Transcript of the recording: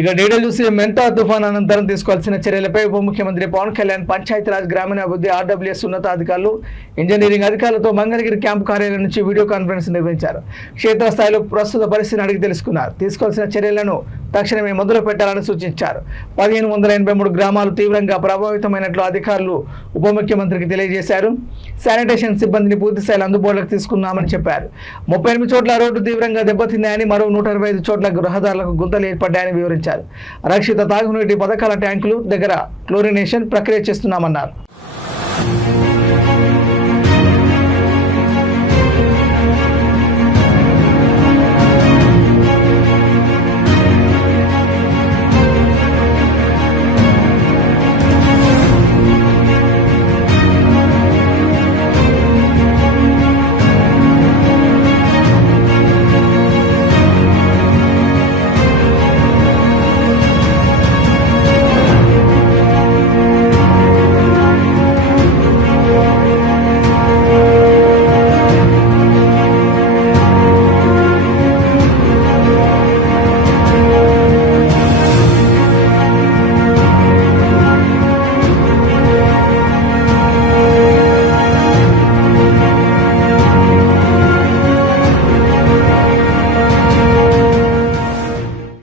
ఇక డీడీలు చూసి మెంతా తుఫాన్ అనంతరం తీసుకోవాల్సిన చర్యలపై ఉప ముఖ్యమంత్రి పవన్ కళ్యాణ్ పంచాయతీరాజ్ గ్రామీణాభివృద్ధి ఆర్డబ్ల్యూఎస్ ఉన్నతాధికారులు ఇంజనీరింగ్ అధికారులతో మంగళగిరి క్యాంపు కార్యాలయం నుంచి వీడియో కాన్ఫరెన్స్ నిర్వహించారు. క్షేత్రస్థాయిలో ప్రస్తుత పరిస్థితిని అడిగి తెలుసుకున్నారు. తీసుకోవాల్సిన చర్యలను తక్షణమే మొదలు పెట్టాలని సూచించారు. 1583 గ్రామాలు తీవ్రంగా ప్రభావితమైనట్లు అధికారులు ఉప ముఖ్యమంత్రికి తెలియజేశారు. శానిటేషన్ సిబ్బందిని పూర్తిస్థాయిలో అందుబాటులోకి తీసుకున్నామని చెప్పారు. 38 చోట్ల రోడ్డు తీవ్రంగా దెబ్బతిన్నాయని, మరో 125 చోట్ల రహదారులకు గుంతలు ఏర్పడ్డాయని వివరించారు. రక్షిత తాగునీటి పథకాల ట్యాంకులు దగ్గర క్లోరినేషన్ ప్రక్రియ చేస్తున్నామన్నారు.